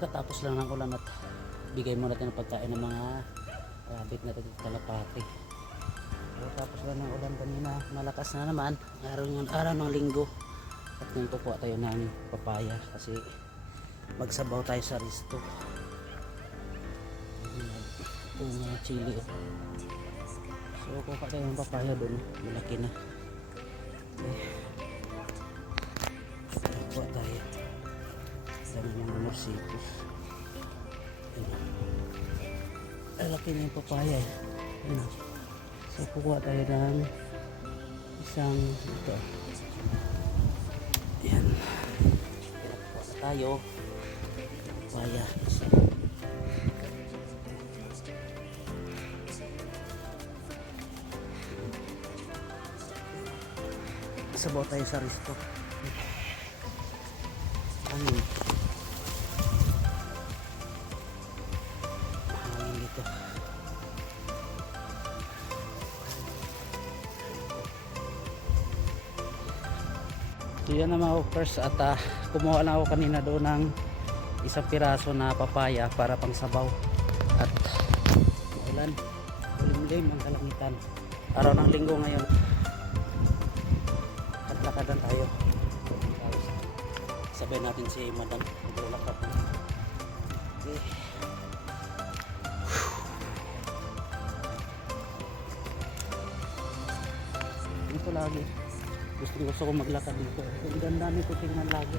Katapos lang ng ulan at bigay muna natin ng pagkain ng mga rabbit natin dito kalapati. So, tapos lang ng ulan kanina, malakas na naman araw ng linggo at ngayon kukuha tayo ng papaya kasi magsabaw tayo sa risto. Bunga chili. So kukuha tayo ng papaya doon, malaki na. Okay. Kukuha tayo. Dami ng morsitos. Laki na yung papaya eh. So kukuha tayo ng isang ito. Ayan. Kukuha na tayo. Papaya. Sabaw tayo sa risto. Hangin dito. So yan na mga hookers at kumuha lang ako kanina doon ng isang piraso na papaya para pang sabaw at maulan, malimlim ang kalangitan, araw ng linggo ngayon at lakadan tayo. Sabay natin si madam maglulakad. Okay. Dito lagi gusto ko maglakad dito. Ang ganda nito tingnan lagi.